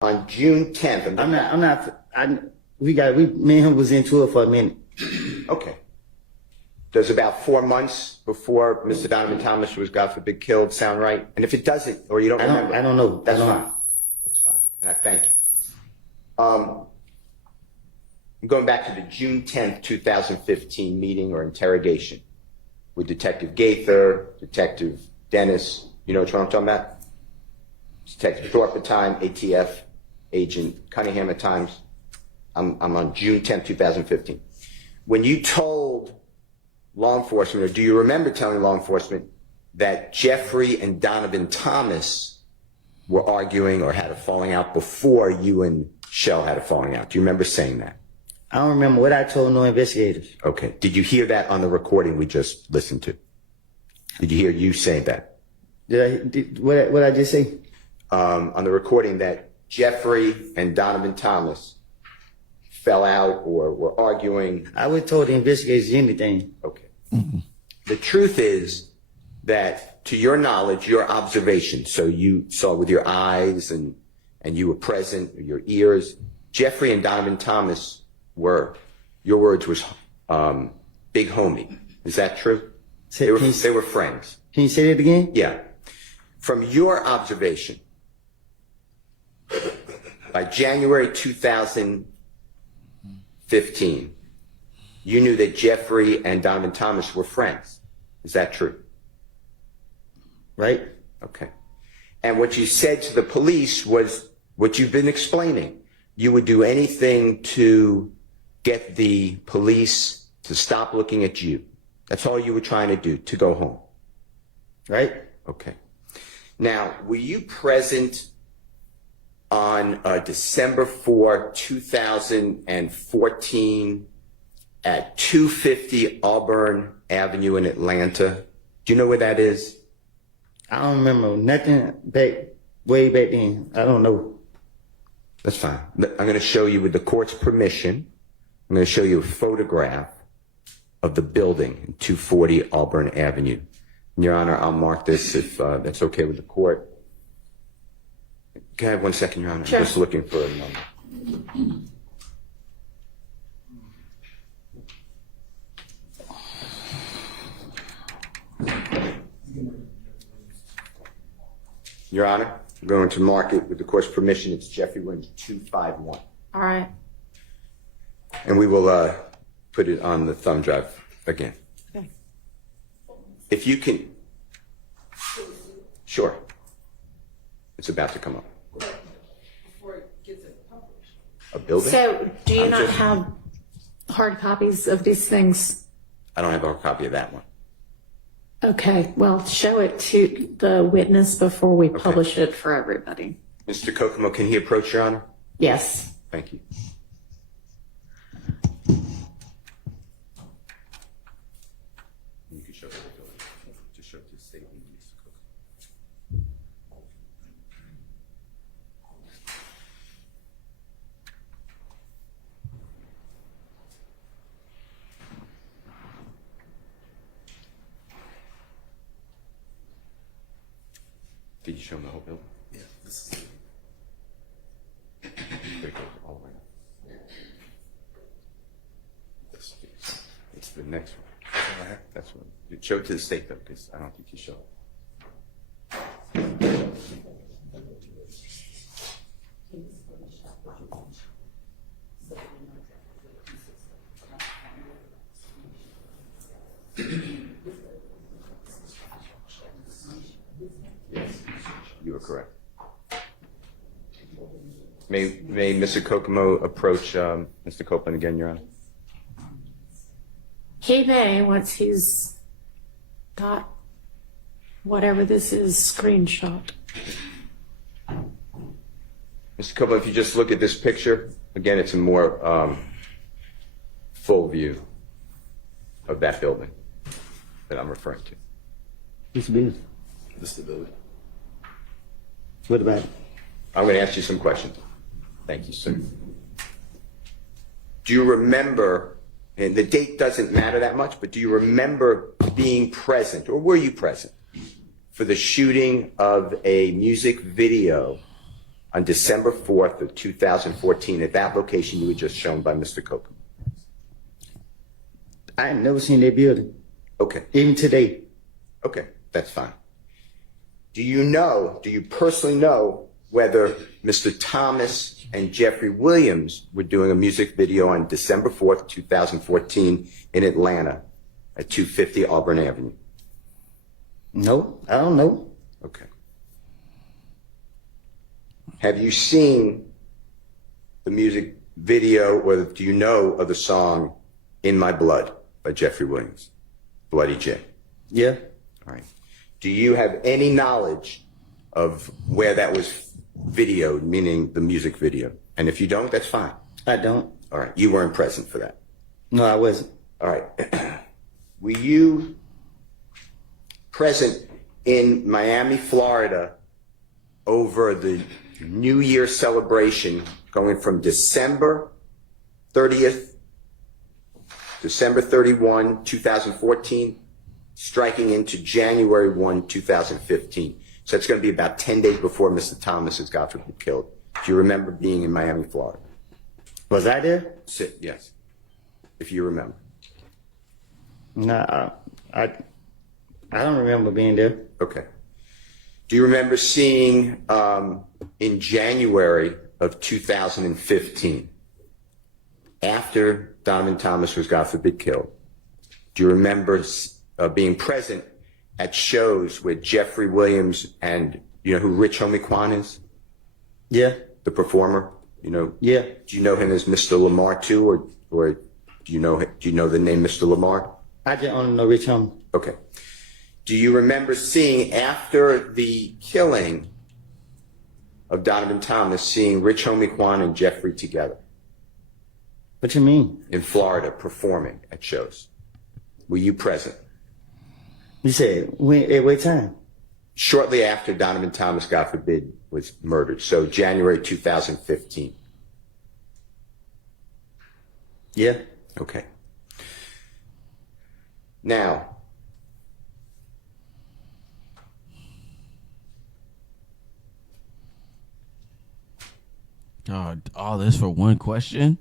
On June 10th. Me and him was into it for a minute. Okay. Does about 4 months before Mr. Donovan Thomas was, God forbid, killed sound right? And if it doesn't, or you don't remember, I don't know. That's fine. That's fine. And I thank you. I'm going back to the June 10th, 2015 meeting or interrogation with Detective Gaither, Detective Dennis. You know what I'm talking about? Detective Thorpe at time, ATF agent Cunningham at times. I'm on June 10th, 2015. When you told law enforcement, or do you remember telling law enforcement that Jeffrey and Donovan Thomas were arguing or had a falling out before you and Shell had a falling out? Do you remember saying that? I don't remember what I told no investigators. Okay. Did you hear that on the recording we just listened to? Did you hear you say that? What I just say? On the recording that Jeffrey and Donovan Thomas fell out or were arguing. I would have told the investigators anything. Okay. Mm-hmm. The truth is that, to your knowledge, your observation, so you saw with your eyes and you were present, your ears, Jeffrey and Donovan Thomas were, your words was, big homie. Is that true? They were friends. Can you say that again? Yeah. From your observation, by January 2015, you knew that Jeffrey and Donovan Thomas were friends. Is that true? Right. Okay. And what you said to the police was what you've been explaining. You would do anything to get the police to stop looking at you. That's all you were trying to do, to go home. Right. Okay. Now, were you present on December 4, 2014 at 250 Auburn Avenue in Atlanta? Do you know where that is? I don't remember nothing way back then. I don't know. That's fine. I'm going to show you, with the court's permission, I'm going to show you a photograph of the building, 240 Auburn Avenue. Your Honor, I'll mark this if that's okay with the court. Can I have 1 second, Your Honor? Sure. I'm just looking for a number. Your Honor, I'm going to mark it with the court's permission. It's Jeffrey Williams, 251. All right. And we will put it on the thumb drive again. Okay. If you can, sure. It's about to come up. Before it gets published. A building? So, do you not have hard copies of these things? I don't have a copy of that one. Okay, well, show it to the witness before we publish it for everybody. Mr. Kokomo, can he approach, Your Honor? Yes. Thank you. You can show the building. Just show it to the state, Mr. Kokomo. Did you show him the whole building? Yeah, this is There it goes, all the way up. It's the next one. right here. That's what. You show it to the state, though, because I don't think you show it. Yes, you are correct. May Mr. Kokomo approach Mr. Copeland again, Your Honor? He may, once he's got whatever this is screenshot. Mr. Copeland, if you just look at this picture, again, it's a more full view of that building that I'm referring to. What's business? This is the building. What about it? I'm going to ask you some questions. Thank you, sir. Do you remember, and the date doesn't matter that much, but do you remember being present, or were you present, for the shooting of a music video on December 4th of 2014 at that location you were just shown by Mr. Copeland? I ain't never seen that building, Okay. even today. Okay, that's fine. Do you personally know whether Mr. Thomas and Jeffrey Williams were doing a music video on December 4th, 2014 in Atlanta at 250 Auburn Avenue? No, I don't know. Okay. Have you seen the music video, or do you know of the song In My Blood by Jeffrey Williams, Bloody J? Yeah, All right. Do you have any knowledge of where that was videoed, meaning the music video? And if you don't, that's fine. I don't. All right. You weren't present for that. No, I wasn't. All right. Were you present in Miami, Florida over the New Year celebration going from December 30th, December 31, 2014, striking into January 1, 2015? So that's going to be about 10 days before Mr. Thomas is God forbid killed. Do you remember being in Miami, Florida? Was I there? Yes. If you remember. Nah, I don't remember being there. Okay. Do you remember seeing in January of 2015, after Donovan Thomas was God forbid killed, do you remember being present at shows with Jeffrey Williams and you know who Rich Homie Quan is? Yeah, The performer? You know? yeah. Do you know him as Mr. Lamar too, or do you know the name Mr. Lamar? I just only know Rich Homie. Okay. Do you remember seeing, after the killing of Donovan Thomas, seeing Rich Homie Quan and Jeffrey together What you mean? in Florida performing at shows? Were you present? You said when? At what time? Shortly after Donovan Thomas, God forbid, was murdered. So January 2015. Yeah. Okay. Now, All this for one question?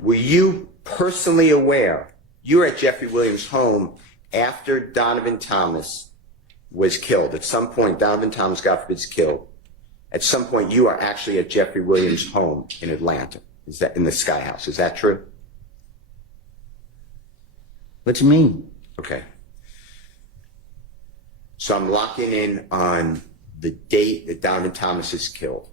were you personally aware, you were at Jeffrey Williams' home after Donovan Thomas was killed? At some point, Donovan Thomas, God forbid, is killed. At some point, you are actually at Jeffrey Williams' home in Atlanta. Is that in the Sky House? Is that true? What you mean? Okay. So I'm locking in on the date that Donovan Thomas is killed.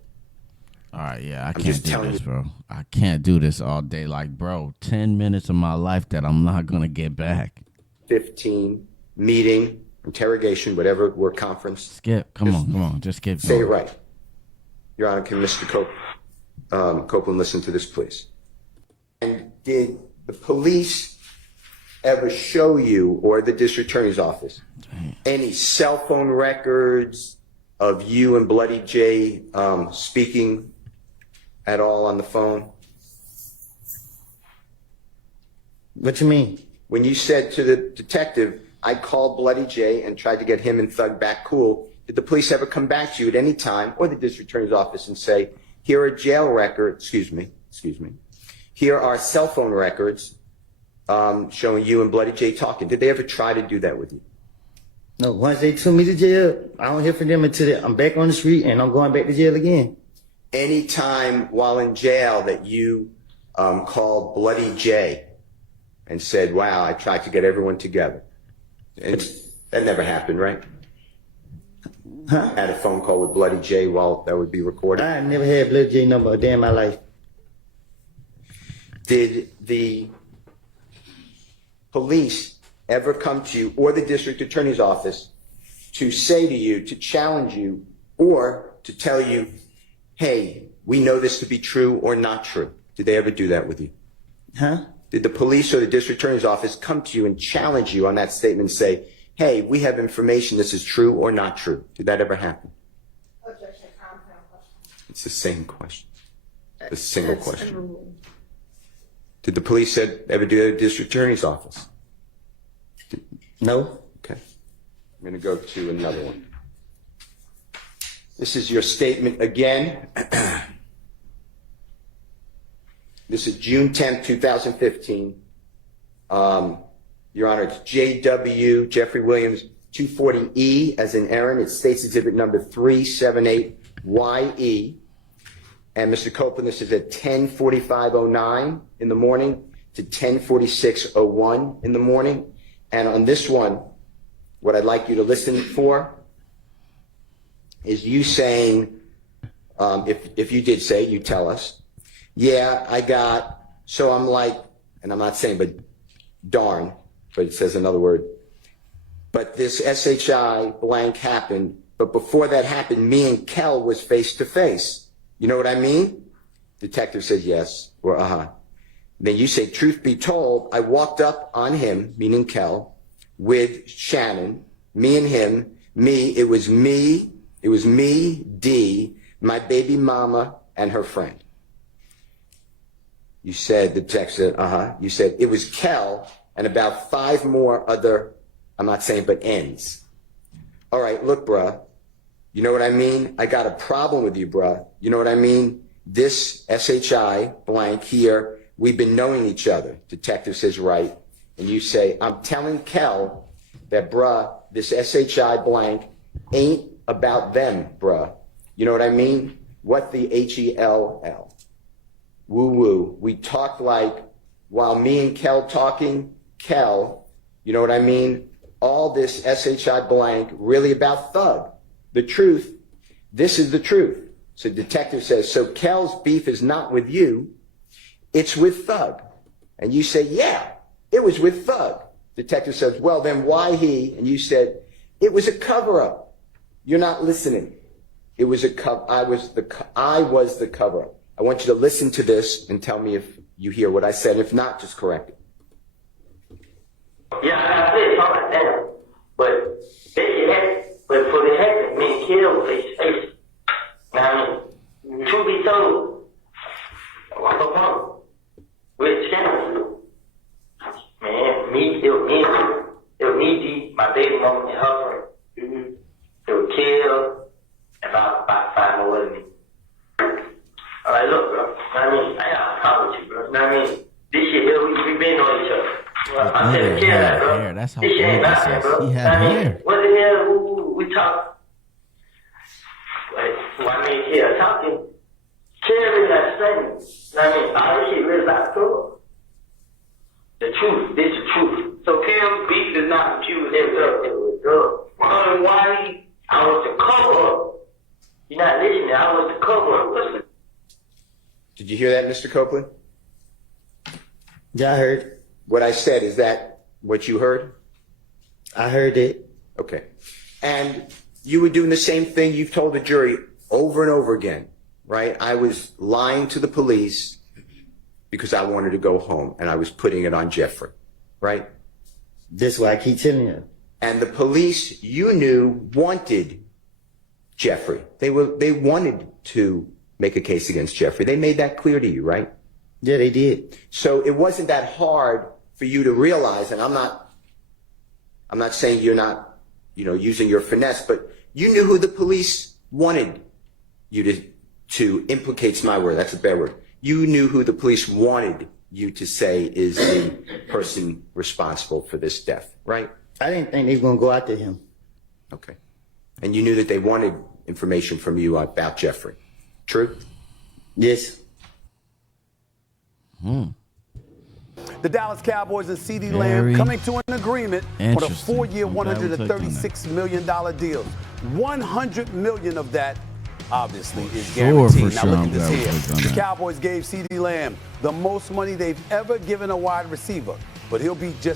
All right, yeah, I I'm can't just do telling this, you- bro. I can't do this all day. Like, bro, 10 minutes of my life that I'm not going to get back. 15, meeting, interrogation, whatever word conference. Skip, come on, just skip. Say it going. right. Your Honor, can Mr. Copeland listen to this, please? And did the police ever show you, or the district attorney's office, any cell phone records of you and Bloody J speaking at all on the phone? What you mean? When you said to the detective, I called Bloody J and tried to get him and Thug back cool, did the police ever come back to you at any time, or the district attorney's office, and say, here are jail records, excuse me, here are cell phone records showing you and Bloody J talking? Did they ever try to do that with you? No, once they took me to jail, I don't hear from them until I'm back on the street and I'm going back to jail again. Any time while in jail that you called Bloody J and said, wow, I tried to get everyone together? And that never happened, right? Huh? Had a phone call with Bloody J while that would be recorded? I never had Blood J number a day in my life. Did the police ever come to you, or the district attorney's office, to say to you, to challenge you, or to tell you, hey, we know this to be true or not true? Did they ever do that with you? Huh? Did the police or the district attorney's office come to you and challenge you on that statement and say, hey, we have information, this is true or not true? Did that ever happen? Objection, compound question. It's the same question. A single That's question. overruled. Did the police ever do that at the district attorney's office? No. Okay. I'm going to go to another one. This is your statement again. This is June 10th, 2015. Your Honor, it's JW, Jeffrey Williams, 240E, as in Aaron. It states exhibit number 378YE. And Mr. Copeland, this is at 10:45:09 in the morning to 10:46:01 in the morning. And on this one, what I'd like you to listen for is you saying, if you did say, you tell us, yeah, so I'm like, and I'm not saying, but darn, but it says another word, but this SHI blank happened, but before that happened, me and Kel was face to face. You know what I mean? Detective says yes, or Then you say, truth be told, I walked up on him, meaning Kel, with Shannon, me and him, it was me, D, my baby mama, and her friend. You said, the text said, You said, it was Kel and about 5 more other, I'm not saying, but ends. All right, look, bruh. You know what I mean? I got a problem with you, bruh. You know what I mean? This SHI blank here, we've been knowing each other. Detective says, right. And you say, I'm telling Kel that, bruh, this SHI blank ain't about them, bruh. You know what I mean? What the HELL? Woo-woo. We talked like, while me and Kel talking, Kel, you know what I mean? All this SHI blank really about Thug. The truth, this is the truth. So detective says, so Kel's beef is not with you, it's with Thug. And you say, yeah, it was with Thug. Detective says, well, then why he? And you said, it was a cover-up. You're not listening. It was I was the cover-up. I want you to listen to this and tell me if you hear what I said. If not, just correct it. Yeah, I said something like that. But for the heck, me and Kill was face to face. Now, I mean, truth be told, I'm so pumped with Shannon. Man, it was me, G, my baby mama, and her friend. It was Kill, and about 5 more with me. All right, look, bro. I mean, I got a problem with you, bro. I mean, this shit here, we been on each other. Well, I said, Kill that, bro. Hair. That's how this shit ain't old about this that, is. bro. He had I mean, hair. what the hell, we talk. Like, why me and Kill talking? Kill really not saying. I mean, all this shit really about the The truth, this is the truth. So Kim's beef is not with you, it was drugs. Well, why? I was the cover up. You're not listening, I was the cover up. Listen. Did you hear that, Mr. Copeland? Yeah, I heard. What I said, is that what you heard? I heard it. Okay. And you were doing the same thing you've told the jury over and over again, right? I was lying to the police because I wanted to go home, and I was putting it on Jeffrey, right? That's why I keep telling you. And the police, you knew, wanted Jeffrey. They wanted to make a case against Jeffrey. They made that clear to you, right? Yeah, they did. So it wasn't that hard for you to realize, and I'm not saying you're not, using your finesse, but you knew who the police wanted you to implicate's my word, that's a bad word. You knew who the police wanted you to say is the person responsible for this death, right? I didn't think they were going to go after him. Okay. And you knew that they wanted information from you about Jeffrey. True? Yes. The Dallas Cowboys and CeeDee Very Lamb coming to an agreement on a interesting. 4-year, I'm glad we touched on that. $136 million deal. $100 million of that, obviously, is For guaranteed. Now sure, look I'm at this glad we here. touched on The that. Cowboys gave CeeDee Lamb the most money they've ever given a wide receiver, but he'll be just